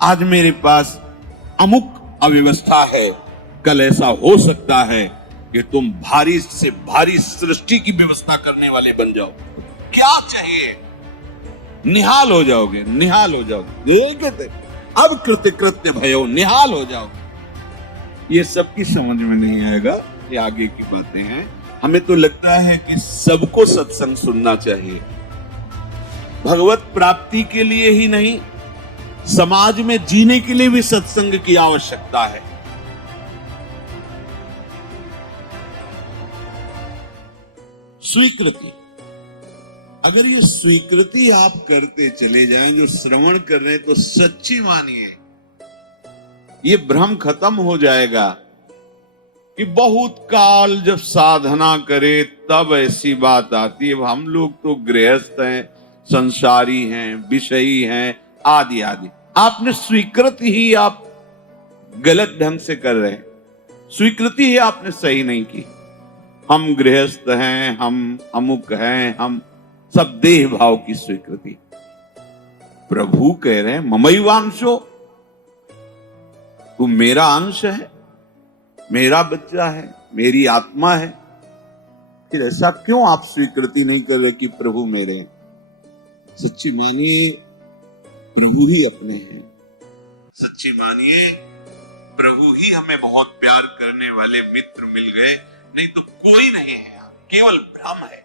आज मेरे पास अमुक अव्यवस्था है, कल ऐसा हो सकता है कि तुम भारी से भारी सृष्टि की व्यवस्था करने वाले बन जाओ। क्या चाहिए? निहाल हो जाओगे, निहाल हो जाओगे। अब कृत्य कृत्य भयो, निहाल हो जाओगे। ये सबकी समझ में नहीं आएगा, ये आगे की बातें हैं। हमें तो लगता है कि सबको सत्संग सुनना चाहिए, भगवत प्राप्ति के लिए ही नहीं, समाज में जीने के लिए भी सत्संग की आवश्यकता है। स्वीकृति, अगर ये स्वीकृति आप करते चले जाएं, जो श्रवण कर रहे हैं तो सच्ची मानिए, ये भ्रम खत्म हो जाएगा कि बहुत काल जब साधना करे तब ऐसी बात आती है। हम लोग तो गृहस्थ हैं, संसारी हैं, विषयी हैं, आदि आदि। आपने स्वीकृति ही आप गलत ढंग से कर रहे हैं, स्वीकृति ही आपने सही नहीं की। हम गृहस्थ हैं, हम अमुक हैं, हम सब देह भाव की स्वीकृति। प्रभु कह रहे हैं ममैवांशो, तू मेरा अंश है, मेरा बच्चा है, मेरी आत्मा है। फिर ऐसा क्यों आप स्वीकृति नहीं कर रहे कि प्रभु मेरे हैं? सच्ची मानिए प्रभु ही अपने हैं, सच्ची मानिए प्रभु ही हमें बहुत प्यार करने वाले मित्र मिल गए, नहीं तो कोई नहीं है, केवल भ्रम है।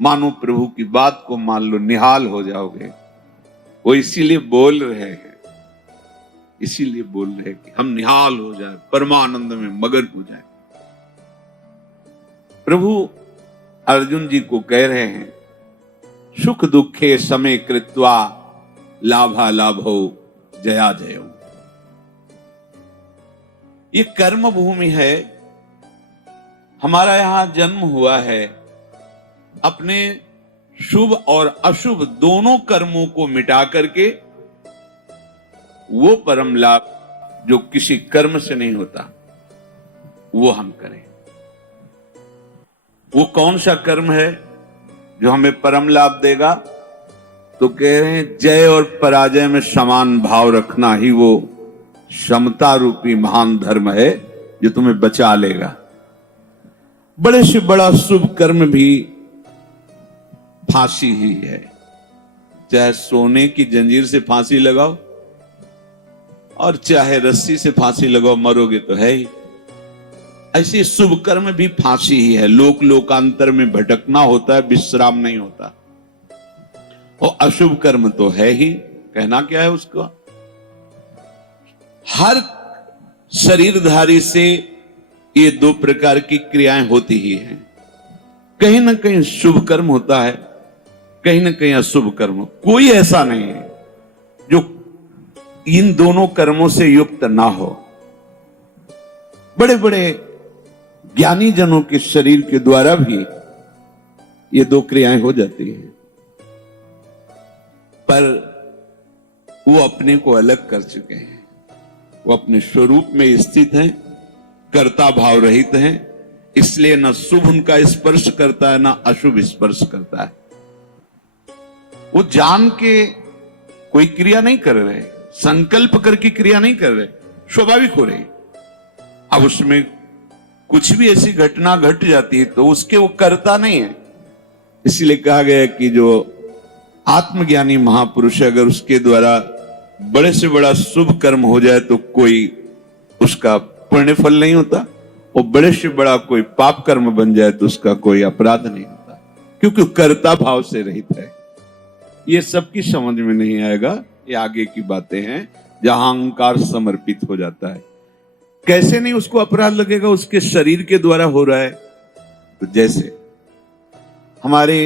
मानो प्रभु की बात को मान लो, निहाल हो जाओगे। वो इसीलिए बोल रहे हैं, इसीलिए बोल रहे हैं कि हम निहाल हो जाए, परमानंद में मगन हो जाए। प्रभु अर्जुन जी को कह रहे हैं सुख दुखे समय कृत्वा लाभा लाभो जया जयो। ये कर्म भूमि है, हमारा यहां जन्म हुआ है। अपने शुभ और अशुभ दोनों कर्मों को मिटा करके वो परम लाभ जो किसी कर्म से नहीं होता वो हम करें। वो कौन सा कर्म है जो हमें परम लाभ देगा? तो कह रहे हैं जय और पराजय में समान भाव रखना ही वो समता रूपी महान धर्म है जो तुम्हें बचा लेगा। बड़े से बड़ा शुभ कर्म भी फांसी ही है, चाहे सोने की जंजीर से फांसी लगाओ और चाहे रस्सी से फांसी लगाओ, मरोगे तो है ही। ऐसे शुभ कर्म भी फांसी ही है, लोक लोकांतर में भटकना होता है, विश्राम नहीं होता। और अशुभ कर्म तो है ही, कहना क्या है उसको? हर शरीरधारी से ये दो प्रकार की क्रियाएं होती ही हैं, कहीं ना कहीं शुभ कर्म होता है, कहीं ना कहीं अशुभ कर्म। कोई ऐसा नहीं है जो इन दोनों कर्मों से युक्त ना हो। बड़े बड़े ज्ञानी जनों के शरीर के द्वारा भी ये दो क्रियाएं हो जाती हैं, पर वो अपने को अलग कर चुके हैं, वो अपने स्वरूप में स्थित हैं, कर्ता भाव रहित हैं। इसलिए ना शुभ उनका स्पर्श करता है, ना अशुभ स्पर्श करता है। वो जान के कोई क्रिया नहीं कर रहे, संकल्प करके क्रिया नहीं कर रहे, स्वाभाविक हो रही। अब उसमें कुछ भी ऐसी घटना घट जाती है तो उसके वो करता नहीं है। इसलिए कहा गया कि जो आत्मज्ञानी महापुरुष है, अगर उसके द्वारा बड़े से बड़ा शुभ कर्म हो जाए तो कोई उसका पुण्य फल नहीं होता, और बड़े से बड़ा कोई पाप कर्म बन जाए तो उसका कोई अपराध नहीं होता, क्योंकि कर्ता भाव से रहित है। ये सबकी समझ में नहीं आएगा, ये आगे की बातें हैं जहां अहंकार समर्पित हो जाता है। कैसे नहीं उसको अपराध लगेगा? उसके शरीर के द्वारा हो रहा है। तो जैसे हमारे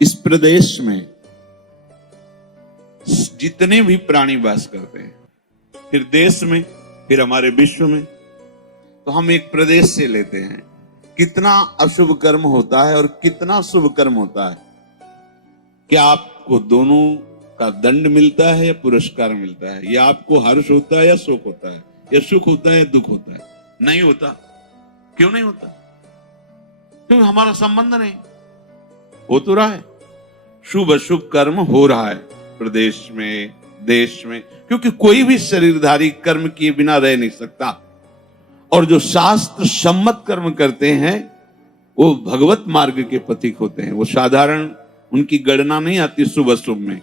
इस प्रदेश में जितने भी प्राणी वास करते हैं, फिर देश में, फिर हमारे विश्व में, तो हम एक प्रदेश से लेते हैं, कितना अशुभ कर्म होता है और कितना शुभ कर्म होता है। क्या आपको दोनों का दंड मिलता है या पुरस्कार मिलता है? या आपको हर्ष होता है या शोक होता है? या सुख होता है या दुख होता है? नहीं होता। क्यों नहीं होता? क्योंकि हमारा संबंध नहीं हो तो रहा है। शुभ अशुभ कर्म हो रहा है प्रदेश में, देश में, क्योंकि कोई भी शरीरधारी कर्म किए बिना रह नहीं सकता। और जो शास्त्र सम्मत कर्म करते हैं वो भगवत मार्ग के पथिक होते हैं। वो साधारण उनकी गणना नहीं आती शुभ अशुभ में,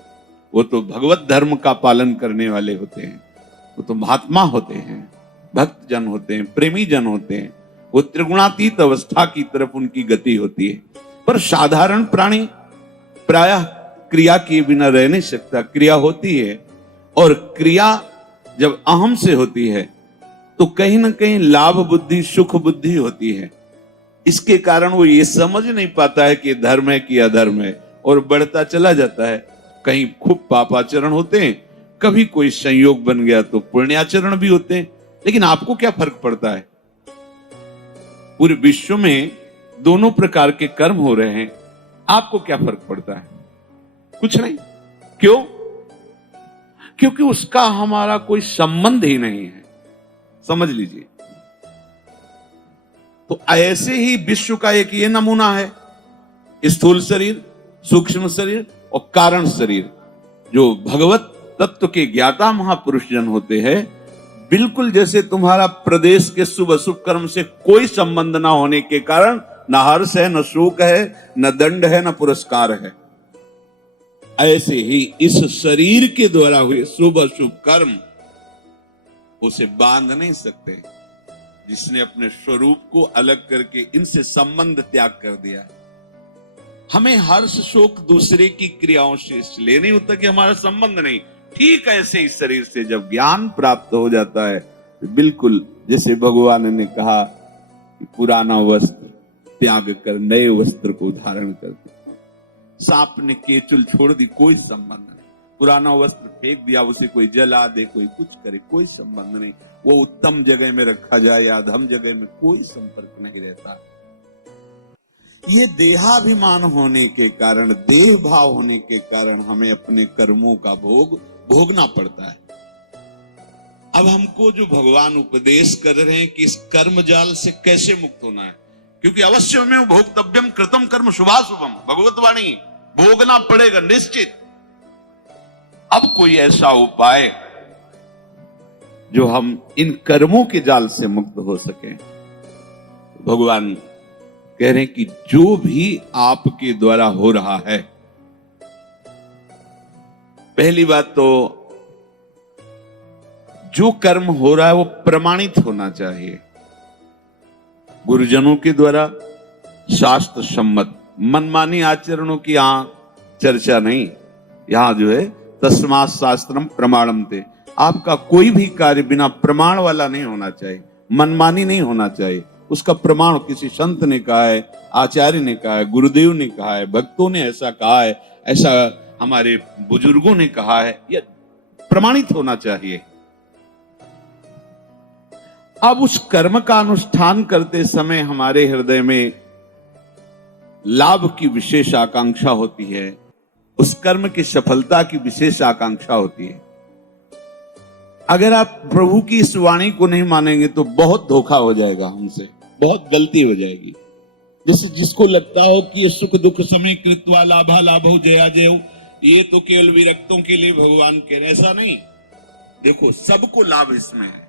वो तो भगवत धर्म का पालन करने वाले होते हैं, वो तो महात्मा होते हैं, भक्त जन होते हैं, प्रेमी जन होते हैं। वो त्रिगुणातीत अवस्था की तरफ उनकी गति होती है। पर साधारण प्राणी प्रायः क्रिया किए बिना रह नहीं सकता। क्रिया होती है, और क्रिया जब अहम से होती है तो कहीं ना कहीं लाभ बुद्धि, सुख बुद्धि होती है। इसके कारण वो ये समझ नहीं पाता है कि धर्म है कि अधर्म है, और बढ़ता चला जाता है। कहीं खूब पापाचरण होते हैं, कभी कोई संयोग बन गया तो पुण्याचरण भी होते हैं। लेकिन आपको क्या फर्क पड़ता है? पूरे विश्व में दोनों प्रकार के कर्म हो रहे हैं, आपको क्या फर्क पड़ता है? कुछ नहीं। क्यों? क्योंकि उसका हमारा कोई संबंध ही नहीं है। समझ लीजिए। तो ऐसे ही विश्व का एक ये नमूना है, स्थूल शरीर, सूक्ष्म शरीर और कारण शरीर। जो भगवत तत्व के ज्ञाता महापुरुष जन होते हैं, बिल्कुल जैसे तुम्हारा प्रदेश के शुभ अशुभ कर्म से कोई संबंध ना होने के कारण न हर्ष है, न शोक है, न दंड है, न पुरस्कार है, ऐसे ही इस शरीर के द्वारा हुए शुभ अशुभ कर्म उसे बांध नहीं सकते। जिसने अपने स्वरूप को अलग करके इनसे संबंध त्याग कर दिया। हमें हर्ष शोक दूसरे की क्रियाओं से इसलिए नहीं होता कि हमारा संबंध नहीं। ठीक ऐसे ही शरीर से जब ज्ञान प्राप्त हो जाता है, बिल्कुल जैसे भगवान ने कहा कि पुराना वस्त्र त्याग कर नए वस्त्र को धारण करते। सांप ने केचुल छोड़ दी, कोई संबंध नहीं। पुराना वस्त्र फेंक दिया, उसे कोई जला दे, कोई कुछ करे, कोई संबंध नहीं। वो उत्तम जगह में रखा जाए या अधम जगह में, कोई संपर्क नहीं रहता। ये देहाभिमान होने के कारण, देह भाव होने के कारण हमें अपने कर्मों का भोग भोगना पड़ता है। अब हमको जो भगवान उपदेश कर रहे हैं कि इस कर्म जाल से कैसे मुक्त होना है, क्योंकि अवश्य में भोक्तव्यम कृतम कर्म शुभाशुभम, भगवत वाणी, भोगना पड़ेगा निश्चित। अब कोई ऐसा उपाय जो हम इन कर्मों के जाल से मुक्त हो सके। भगवान कह रहे हैं कि जो भी आपके द्वारा हो रहा है, पहली बात तो जो कर्म हो रहा है वो प्रमाणित होना चाहिए, गुरुजनों के द्वारा शास्त्र सम्मत। मनमानी आचरणों की यहां चर्चा नहीं। यहां जो है तस्मात् शास्त्रम प्रमाणम ते, आपका कोई भी कार्य बिना प्रमाण वाला नहीं होना चाहिए, मनमानी नहीं होना चाहिए। उसका प्रमाण किसी संत ने कहा है, आचार्य ने कहा है, गुरुदेव ने कहा है, भक्तों ने ऐसा कहा है, ऐसा हमारे बुजुर्गों ने कहा है, यह प्रमाणित होना चाहिए। अब उस कर्म का अनुष्ठान करते समय हमारे हृदय में लाभ की विशेष आकांक्षा होती है, उस कर्म की सफलता की विशेष आकांक्षा होती है। अगर आप प्रभु की इस वाणी को नहीं मानेंगे तो बहुत धोखा हो जाएगा हमसे, बहुत गलती हो जाएगी। जैसे जिसको लगता हो कि ये सुख दुख समय कृत्वा लाभा लाभो जया जयो, ये तो केवल विरक्तों के लिए भगवान कह रहे, ऐसा नहीं। देखो सबको लाभ इसमें है।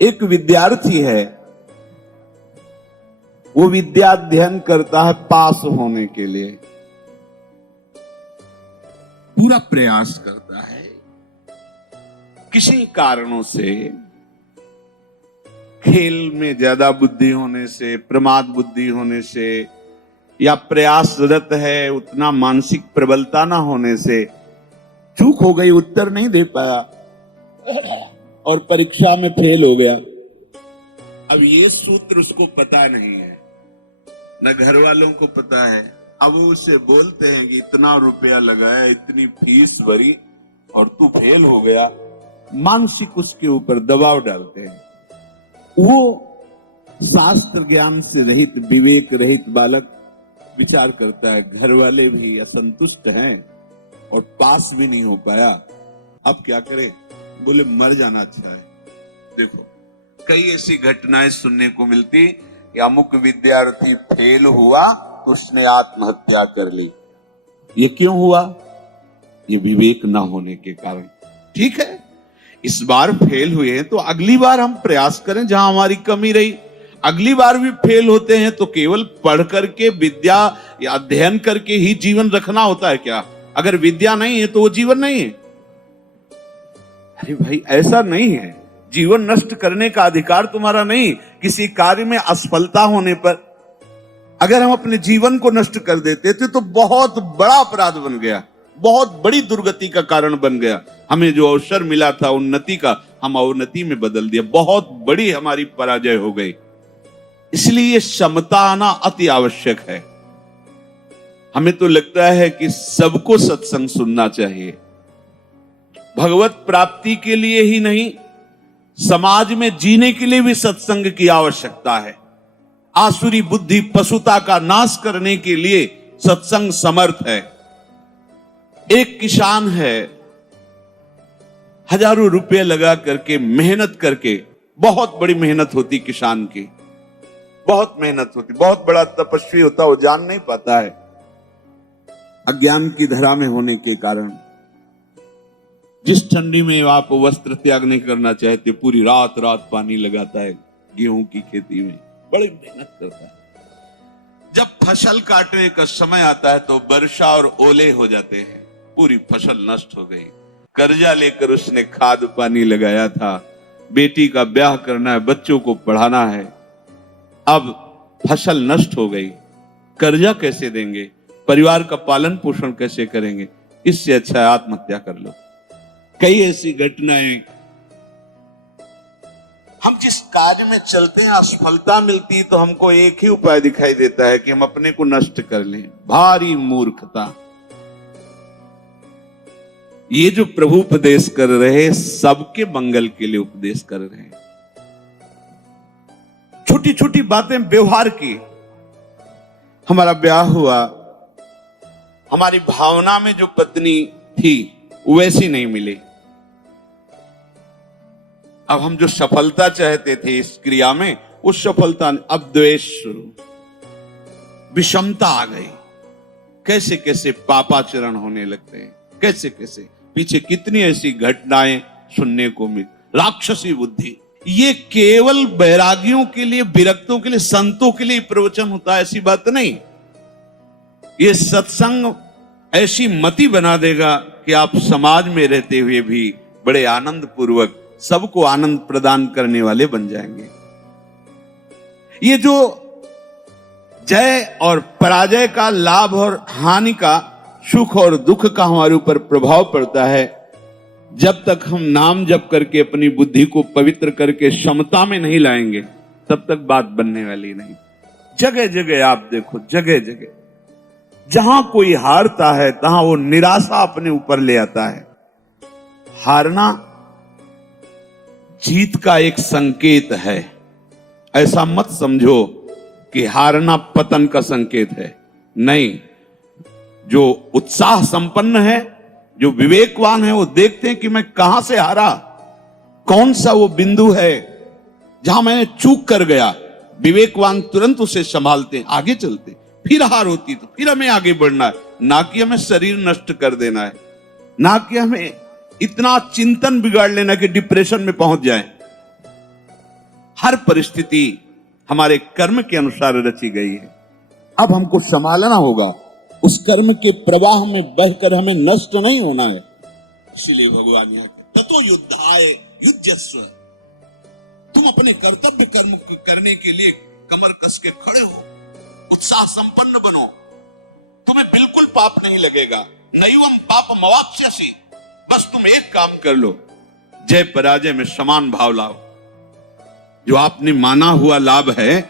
एक विद्यार्थी है, वो विद्या अध्ययन करता है पास होने के लिए, पूरा प्रयास करता है। किसी कारणों से, खेल में ज्यादा बुद्धि होने से, प्रमाद बुद्धि होने से, या प्रयासरत है उतना मानसिक प्रबलता ना होने से चूक हो गई, उत्तर नहीं दे पाया और परीक्षा में फेल हो गया। अब ये सूत्र उसको पता नहीं है, न घर वालों को पता है। अब वो उसे बोलते हैं कि इतना रुपया लगाया, इतनी फीस भरी और तू फेल हो गया। मानसिक उसके ऊपर दबाव डालते हैं। वो शास्त्र ज्ञान से रहित, विवेक रहित बालक विचार करता है, घर वाले भी असंतुष्ट हैं और पास भी नहीं हो पाया, अब क्या करे? बोले मर जाना अच्छा है। देखो कई ऐसी घटनाएं सुनने को मिलती कि अमुक विद्यार्थी फेल हुआ तो उसने आत्महत्या कर ली। ये क्यों हुआ? ये विवेक ना होने के कारण। ठीक है, इस बार फेल हुए हैं तो अगली बार हम प्रयास करें जहां हमारी कमी रही। अगली बार भी फेल होते हैं तो केवल पढ़ करके, विद्या या अध्ययन करके ही जीवन रखना होता है क्या? अगर विद्या नहीं है तो वो जीवन नहीं है। अरे भाई, ऐसा नहीं है। जीवन नष्ट करने का अधिकार तुम्हारा नहीं। किसी कार्य में असफलता होने पर अगर हम अपने जीवन को नष्ट कर देते थे तो बहुत बड़ा अपराध बन गया, बहुत बड़ी दुर्गति का कारण बन गया। हमें जो अवसर मिला था उन्नति का, हम अवनति में बदल दिया। बहुत बड़ी हमारी पराजय हो गई। इसलिए क्षमता आना अति आवश्यक है। हमें तो लगता है कि सबको सत्संग सुनना चाहिए, भगवत प्राप्ति के लिए ही नहीं, समाज में जीने के लिए भी सत्संग की आवश्यकता है। आसुरी बुद्धि पशुता का नाश करने के लिए सत्संग समर्थ है। एक किसान है, हजारों रुपए लगा करके, मेहनत करके, बहुत बड़ी मेहनत होती किसान की, बहुत मेहनत होती, बहुत बड़ा तपस्वी होता, वो जान नहीं पाता है अज्ञान की धरा में होने के कारण। जिस ठंडी में आप वस्त्र त्याग नहीं करना चाहते, पूरी रात रात पानी लगाता है गेहूं की खेती में, बड़ी मेहनत करता है। जब फसल काटने का समय आता है तो वर्षा और ओले हो जाते हैं, पूरी फसल नष्ट हो गई। कर्जा लेकर उसने खाद पानी लगाया था, बेटी का ब्याह करना है, बच्चों को पढ़ाना है, अब फसल नष्ट हो गई। कर्जा कैसे देंगे? परिवार का पालन पोषण कैसे करेंगे? इससे अच्छा है आत्महत्या कर लो। कई ऐसी घटनाएं, हम जिस कार्य में चलते हैं असफलता मिलती तो हमको एक ही उपाय दिखाई देता है कि हम अपने को नष्ट कर लें। भारी मूर्खता। ये जो प्रभु उपदेश कर रहे, सबके मंगल के लिए उपदेश कर रहे हैं। छोटी छोटी बातें व्यवहार की। हमारा ब्याह हुआ, हमारी भावना में जो पत्नी थी वैसी नहीं मिली। अब हम जो सफलता चाहते थे इस क्रिया में, उस सफलता, अब द्वेष शुरू, विषमता आ गई। कैसे कैसे पापाचरण होने लगते हैं, कैसे कैसे पीछे कितनी ऐसी घटनाएं सुनने को मिल। राक्षसी बुद्धि। ये केवल बैरागियों के लिए, विरक्तों के लिए, संतों के लिए प्रवचन होता है, ऐसी बात नहीं। ये सत्संग ऐसी मति बना देगा कि आप समाज में रहते हुए भी बड़े आनंद पूर्वक सबको आनंद प्रदान करने वाले बन जाएंगे। ये जो जय और पराजय का, लाभ और हानि का, सुख और दुख का हमारे ऊपर प्रभाव पड़ता है, जब तक हम नाम जप करके अपनी बुद्धि को पवित्र करके समता में नहीं लाएंगे, तब तक बात बनने वाली नहीं। जगह जगह आप देखो, जगह जगह जहां कोई हारता है तहां वो निराशा अपने ऊपर ले आता है। हारना जीत का एक संकेत है। ऐसा मत समझो कि हारना पतन का संकेत है, नहीं। जो उत्साह संपन्न है, जो विवेकवान है, वो देखते हैं कि मैं कहां से हारा, कौन सा वो बिंदु है जहां मैंने चूक कर गया। विवेकवान तुरंत उसे संभालते हैं, आगे चलते। फिर हार होती तो फिर हमें आगे बढ़ना है, ना कि हमें शरीर नष्ट कर देना है, ना कि हमें इतना चिंतन बिगाड़ लेना कि डिप्रेशन में पहुंच जाए। हर परिस्थिति हमारे कर्म के अनुसार रची गई है। अब हमको संभालना होगा, उस कर्म के प्रवाह में बहकर हमें नष्ट नहीं होना है। इसीलिए भगवान यहाँ के ततो युद्धाय युध्यस्व। तुम अपने कर्तव्य कर्म करने के लिए कमर कस के खड़े हो, उत्साह संपन्न बनो, तुम्हें बिल्कुल पाप नहीं लगेगा। नैवम पाप मवाप्स्यसि। बस तुम एक काम कर लो, जय पराजय में समान भाव लाओ। जो आपने माना हुआ लाभ है,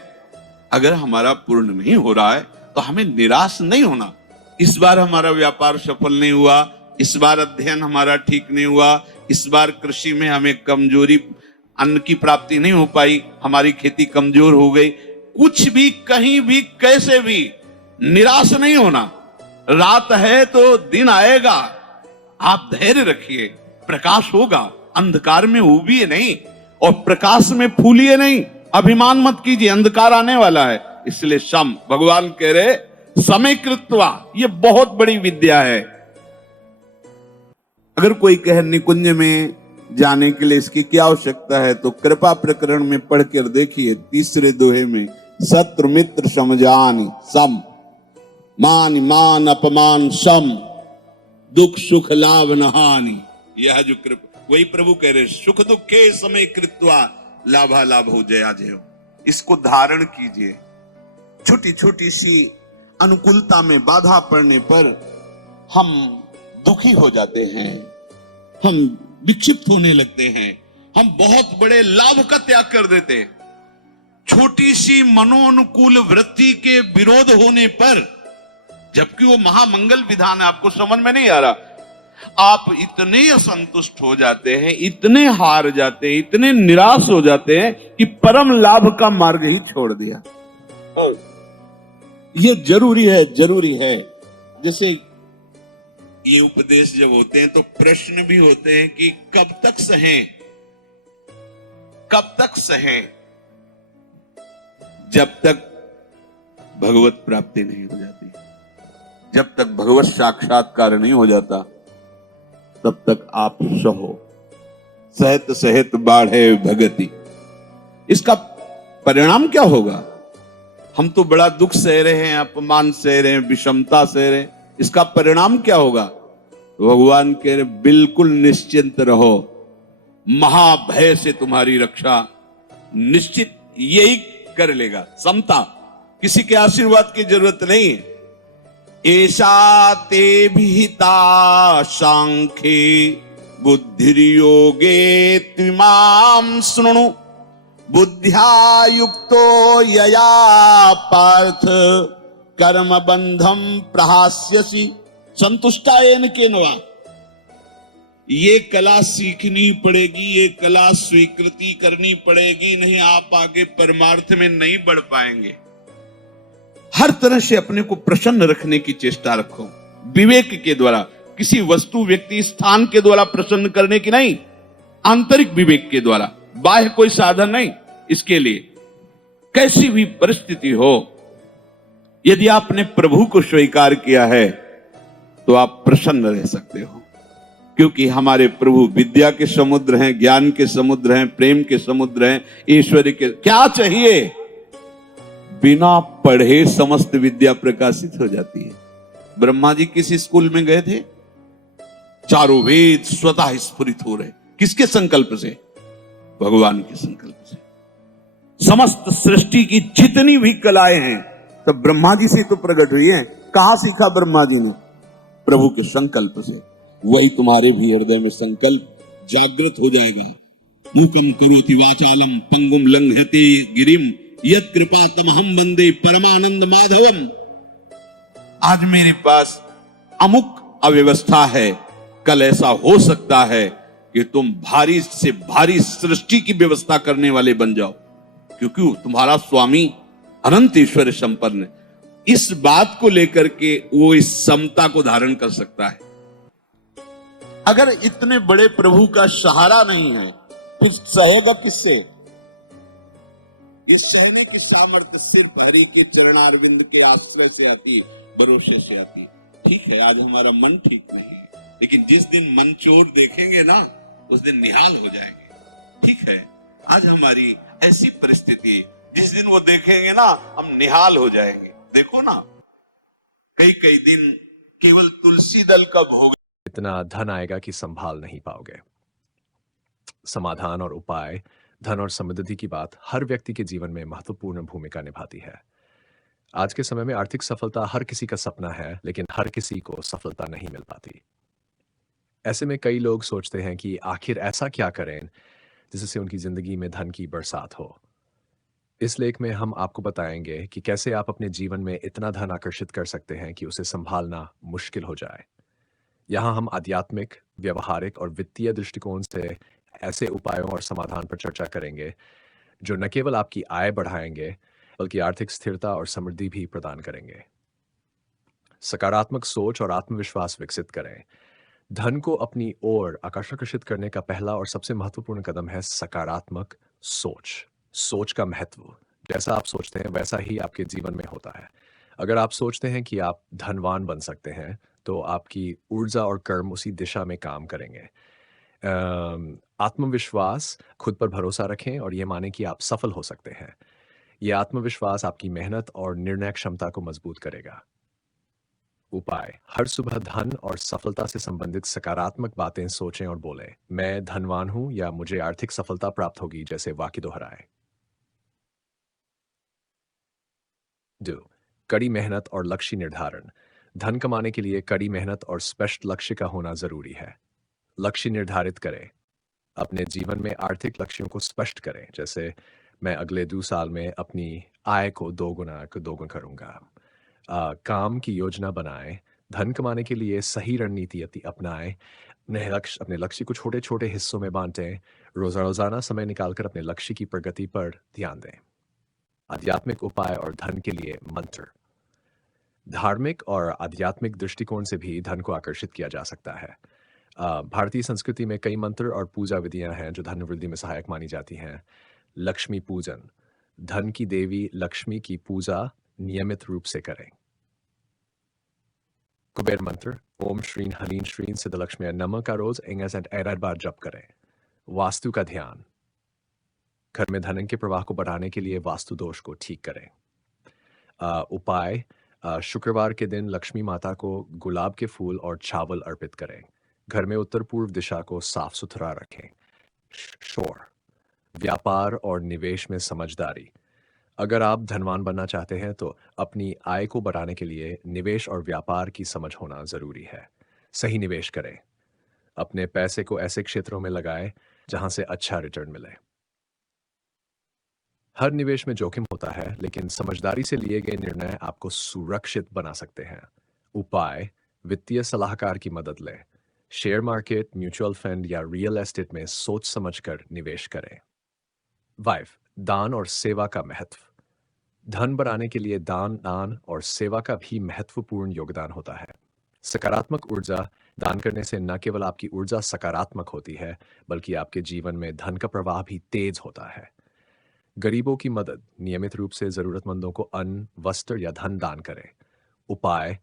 अगर हमारा पूर्ण नहीं हो रहा है तो हमें निराश नहीं होना। इस बार हमारा व्यापार सफल नहीं हुआ, इस बार अध्ययन हमारा ठीक नहीं हुआ, इस बार कृषि में हमें कमजोरी, अन्न की प्राप्ति नहीं हो पाई, हमारी खेती कमजोर हो गई। कुछ भी, कहीं भी, कैसे भी निराश नहीं होना। रात है तो दिन आएगा, आप धैर्य रखिए, प्रकाश होगा। अंधकार में उबिए नहीं और प्रकाश में फूलिए नहीं। अभिमान मत कीजिए, अंधकार आने वाला है। इसलिए सम, भगवान कह रहे समय कृत्वा, ये बहुत बड़ी विद्या है। अगर कोई कहे निकुंज में जाने के लिए इसकी क्या आवश्यकता है, तो कृपा प्रकरण में पढ़कर देखिए, तीसरे दोहे में शत्रु मित्र समझानी सम, मान मान अपमान सम, दुख सुख लाभ न हानि। यह जो कृपा, वही प्रभु कह रहे, सुख दुख के समय कृत्वा लाभा लाभ हो जया जय। इसको धारण कीजिए। छोटी छोटी सी अनुकूलता में बाधा पड़ने पर हम दुखी हो जाते हैं, हम विक्षिप्त होने लगते हैं, हम बहुत बड़े लाभ का त्याग कर देते हैं। छोटी सी मनोनुकूल वृत्ति के विरोध होने पर, जबकि वो महामंगल विधान है, आपको समझ में नहीं आ रहा, आप इतने असंतुष्ट हो जाते हैं, इतने हार जाते हैं, इतने निराश हो जाते हैं कि परम लाभ का मार्ग ही छोड़ दिया। ये जरूरी है, जरूरी है। जैसे ये उपदेश जब होते हैं तो प्रश्न भी होते हैं कि कब तक सहें, कब तक सहें? जब तक भगवत प्राप्ति नहीं हो जाती, जब तक भगवत साक्षात्कार नहीं हो जाता, तब तक आप सहो। सहत सहत बाढ़े भगति। इसका परिणाम क्या होगा? हम तो बड़ा दुख सह रहे हैं, अपमान सह रहे हैं, विषमता सह रहे हैं, इसका परिणाम क्या होगा? भगवान कह रहे बिल्कुल निश्चिंत रहो, महाभय से तुम्हारी रक्षा निश्चित यही कर लेगा। समता, किसी के आशीर्वाद की जरूरत नहीं है। ऐसा ते विहिता सांख्ये बुद्धिर्योगे त्विमां शृणु, बुद्ध्या युक्तो यया पार्थ कर्म बंधम प्रहास्यसि संतुष्टायेन केनवा। ये कला सीखनी पड़ेगी, ये कला स्वीकृति करनी पड़ेगी, नहीं आप आगे परमार्थ में नहीं बढ़ पाएंगे। हर तरह से अपने को प्रसन्न रखने की चेष्टा रखो, विवेक के द्वारा, किसी वस्तु व्यक्ति स्थान के द्वारा प्रसन्न करने की नहीं, आंतरिक विवेक के द्वारा, बाह्य कोई साधन नहीं। इसके लिए कैसी भी परिस्थिति हो, यदि आपने प्रभु को स्वीकार किया है तो आप प्रसन्न रह सकते हो, क्योंकि हमारे प्रभु विद्या के समुद्र हैं, ज्ञान के समुद्र हैं, प्रेम के समुद्र हैं, ईश्वरी के। क्या चाहिए? बिना पढ़े समस्त विद्या प्रकाशित हो जाती है। ब्रह्मा जी किस स्कूल में गए थे? चारों वेद स्वतः स्फुरित हो रहे, किसके संकल्प से? भगवान के संकल्प से। समस्त सृष्टि की जितनी भी कलाएं हैं सब ब्रह्मा जी से तो प्रकट हुई हैं। कहां सीखा ब्रह्मा जी ने? प्रभु के संकल्प से। वही तुम्हारे भी हृदय में संकल्प जागृत हो जाएगा। मूकं करोति वाचालम पंगुम लंघयते गिरिम यत् कृपातमहं वंदे परमानंद माधवम। आज मेरे पास अमुक अव्यवस्था है, कल ऐसा हो सकता है कि तुम भारी से भारी सृष्टि की व्यवस्था करने वाले बन जाओ, क्योंकि तुम्हारा स्वामी अनंत ईश्वर संपन्न है। इस बात को लेकर के वो इस समता को धारण कर सकता है। अगर इतने बड़े प्रभु का सहारा नहीं है, फिर सहेगा किससे? इस सहने की सामर्थ्य सिर्फ हरि के चरणारविंद के आश्रय से आती है, भरोसे से आती है। ठीक है, आज हमारा मन ठीक नहीं है, लेकिन जिस दिन मन चोर देखेंगे ना, उस दिन निहाल हो जाएंगे। ठीक है, आज हमारी ऐसी परिस्थिति, जिस दिन वो देखेंगे ना, हम निहाल हो जाएंगे। देखो ना, कई कई दिन केवल तुलसी दल का भोग, इतना धन आएगा कि संभाल नहीं पाओगे। समाधान और उपाय, धन और समृद्धि की बात हर व्यक्ति के जीवन में महत्वपूर्ण भूमिका निभाती है। आज के समय में आर्थिक सफलता हर किसी का सपना है, लेकिन हर किसी को सफलता नहीं मिल पाती। ऐसे में कई लोग सोचते हैं कि आखिर ऐसा क्या करें जिससे उनकी जिंदगी में धन की बरसात हो। इस लेख में हम आपको बताएंगे कि कैसे आप अपने जीवन में इतना धन आकर्षित कर सकते हैं कि उसे संभालना मुश्किल हो जाए। यहाँ हम आध्यात्मिक, व्यवहारिक और वित्तीय दृष्टिकोण से ऐसे उपायों और समाधान पर चर्चा करेंगे जो न केवल आपकी आय बढ़ाएंगे, बल्कि आर्थिक स्थिरता और समृद्धि भी प्रदान करेंगे। सकारात्मक सोच और आत्मविश्वास विकसित करें। धन को अपनी ओर आकर्षित करने का पहला और सबसे महत्वपूर्ण कदम है सकारात्मक सोच। सोच का महत्व, जैसा आप सोचते हैं वैसा ही आपके जीवन में होता है। अगर आप सोचते हैं कि आप धनवान बन सकते हैं, तो आपकी ऊर्जा और कर्म उसी दिशा में काम करेंगे। आत्मविश्वास, खुद पर भरोसा रखें और ये मानें कि आप सफल हो सकते हैं। ये आत्मविश्वास आपकी मेहनत और निर्णय क्षमता को मजबूत करेगा। उपाय: हर सुबह धन और सफलता से संबंधित सकारात्मक बातें सोचें और बोलें। मैं धनवान हूं या मुझे आर्थिक सफलता प्राप्त होगी जैसे वाक्य दोहराएं। 2. कड़ी मेहनत और लक्ष्य निर्धारण। धन कमाने के लिए कड़ी मेहनत और स्पष्ट लक्ष्य का होना जरूरी है। लक्ष्य निर्धारित करें। अपने जीवन में आर्थिक लक्ष्यों को स्पष्ट करें, जैसे मैं अगले 2 साल में अपनी आय को दोगुना करूंगा। काम की योजना बनाएं। धन कमाने के लिए सही रणनीति अपनाएं। अपने लक्ष्य को छोटे छोटे हिस्सों में बांटें। रोजाना समय निकालकर अपने लक्ष्य की प्रगति पर ध्यान दें। आध्यात्मिक उपाय और धन के लिए मंत्र। धार्मिक और आध्यात्मिक दृष्टिकोण से भी धन को आकर्षित किया जा सकता है। भारतीय संस्कृति में कई मंत्र और पूजा विधियां हैं जो धन वृद्धि में सहायक मानी जाती हैं। लक्ष्मी पूजन: धन की देवी लक्ष्मी की पूजा नियमित रूप से करें। कुबेर मंत्र: ओम श्रीं हलीं श्रीं सिद्धलक्ष्मी नमः का रोज 1 बार जप करें। वास्तु का ध्यान: घर में धन के प्रवाह को बढ़ाने के लिए वास्तु दोष को ठीक करें। उपाय: शुक्रवार के दिन लक्ष्मी माता को गुलाब के फूल और चावल अर्पित करें। घर में उत्तर पूर्व दिशा को साफ सुथरा रखें। शोर: व्यापार और निवेश में समझदारी। अगर आप धनवान बनना चाहते हैं तो अपनी आय को बढ़ाने के लिए निवेश और व्यापार की समझ होना जरूरी है। सही निवेश करें। अपने पैसे को ऐसे क्षेत्रों में लगाएं जहां से अच्छा रिटर्न मिले। हर निवेश में जोखिम होता है, लेकिन समझदारी से लिए गए निर्णय आपको सुरक्षित बना सकते हैं। उपाय: वित्तीय सलाहकार की मदद लें। शेयर मार्केट, म्यूचुअल फंड या रियल एस्टेट में सोच समझकर निवेश करें। 5. दान और सेवा का महत्व। धन बढ़ाने के लिए दान और सेवा का भी महत्वपूर्ण योगदान होता है। सकारात्मक ऊर्जा: दान करने से न केवल आपकी ऊर्जा सकारात्मक होती है, बल्कि आपके जीवन में धन का प्रवाह भी तेज होता है। गरीबों की मदद: नियमित रूप से जरूरतमंदों को अन्न, वस्त्र या धन दान करें। उपाय: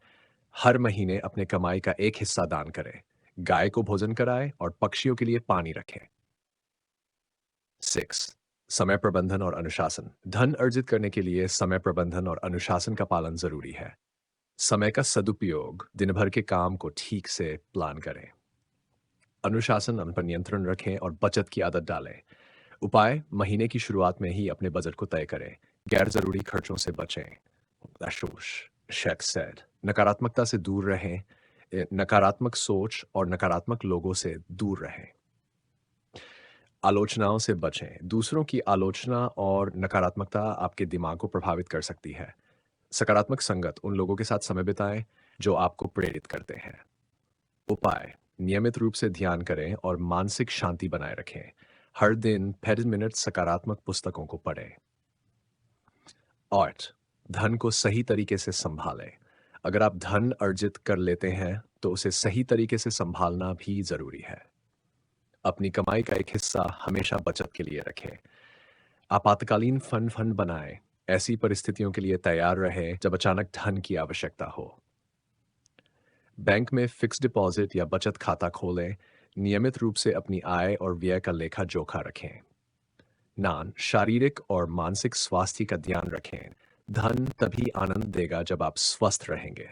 हर महीने अपने कमाई का एक हिस्सा दान करें। गाय को भोजन कराएं और पक्षियों के लिए पानी रखें। 6. समय प्रबंधन और अनुशासन। धन अर्जित करने के लिए समय प्रबंधन और अनुशासन का पालन जरूरी है। समय का सदुपयोग: दिन भर के काम को ठीक से प्लान करें। अनुशासन पर नियंत्रण रखें और बचत की आदत डालें। उपाय: महीने की शुरुआत में ही अपने बजट को तय करें। गैर जरूरी खर्चों से बचें। आशुष शेख सेड: नकारात्मकता से दूर रहें। नकारात्मक सोच और नकारात्मक लोगों से दूर रहें। आलोचनाओं से बचें। दूसरों की आलोचना और नकारात्मकता आपके दिमाग को प्रभावित कर सकती है। सकारात्मक संगत: उन लोगों के साथ समय बिताएं जो आपको प्रेरित करते हैं। उपाय: नियमित रूप से ध्यान करें और मानसिक शांति बनाए रखें। हर दिन 5 मिनट सकारात्मक पुस्तकों को पढ़ें। 8. धन को सही तरीके से संभालें। अगर आप धन अर्जित कर लेते हैं तो उसे सही तरीके से संभालना भी जरूरी है। अपनी कमाई का एक हिस्सा हमेशा बचत के लिए रखें। आपातकालीन फंड बनाएं। ऐसी परिस्थितियों के लिए तैयार रहें जब अचानक धन की आवश्यकता हो। बैंक में फिक्स डिपॉजिट या बचत खाता खोलें। नियमित रूप से अपनी आय और व्यय का लेखा जोखा रखें। शारीरिक और मानसिक स्वास्थ्य का ध्यान रखें। धन तभी आनंद देगा जब आप स्वस्थ रहेंगे।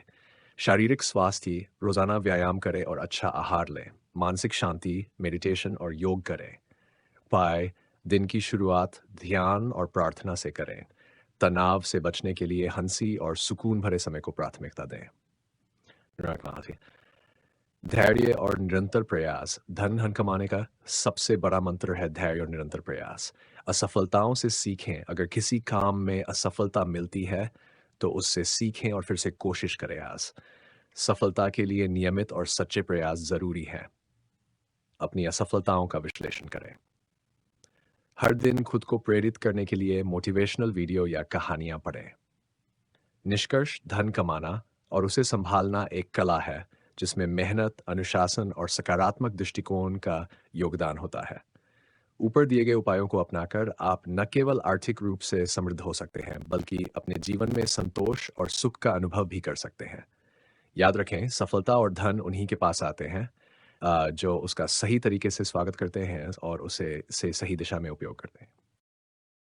शारीरिक स्वास्थ्य: रोजाना व्यायाम करें और अच्छा आहार लें। मानसिक शांति: मेडिटेशन और योग करें। उपाय: दिन की शुरुआत ध्यान और प्रार्थना से करें। तनाव से बचने के लिए हंसी और सुकून भरे समय को प्राथमिकता दें। धैर्य और निरंतर प्रयास। धन कमाने का सबसे बड़ा मंत्र है धैर्य और निरंतर प्रयास। असफलताओं से सीखें। अगर किसी काम में असफलता मिलती है तो उससे सीखें और फिर से कोशिश करें। सफलता के लिए नियमित और सच्चे प्रयास जरूरी है। अपनी असफलताओं का विश्लेषण करें। हर दिन खुद को प्रेरित करने के लिए मोटिवेशनल वीडियो या कहानियां पढ़ें। निष्कर्ष: धन कमाना और उसे संभालना एक कला है जिसमें मेहनत, अनुशासन और सकारात्मक दृष्टिकोण का योगदान होता है। ऊपर दिए गए उपायों को अपनाकर आप न केवल आर्थिक रूप से समृद्ध हो सकते हैं, बल्कि अपने जीवन में संतोष और सुख का अनुभव भी कर सकते हैं। याद रखें, सफलता और धन उन्हीं के पास आते हैं जो उसका सही तरीके से स्वागत करते हैं और उसे सही दिशा में उपयोग करते हैं।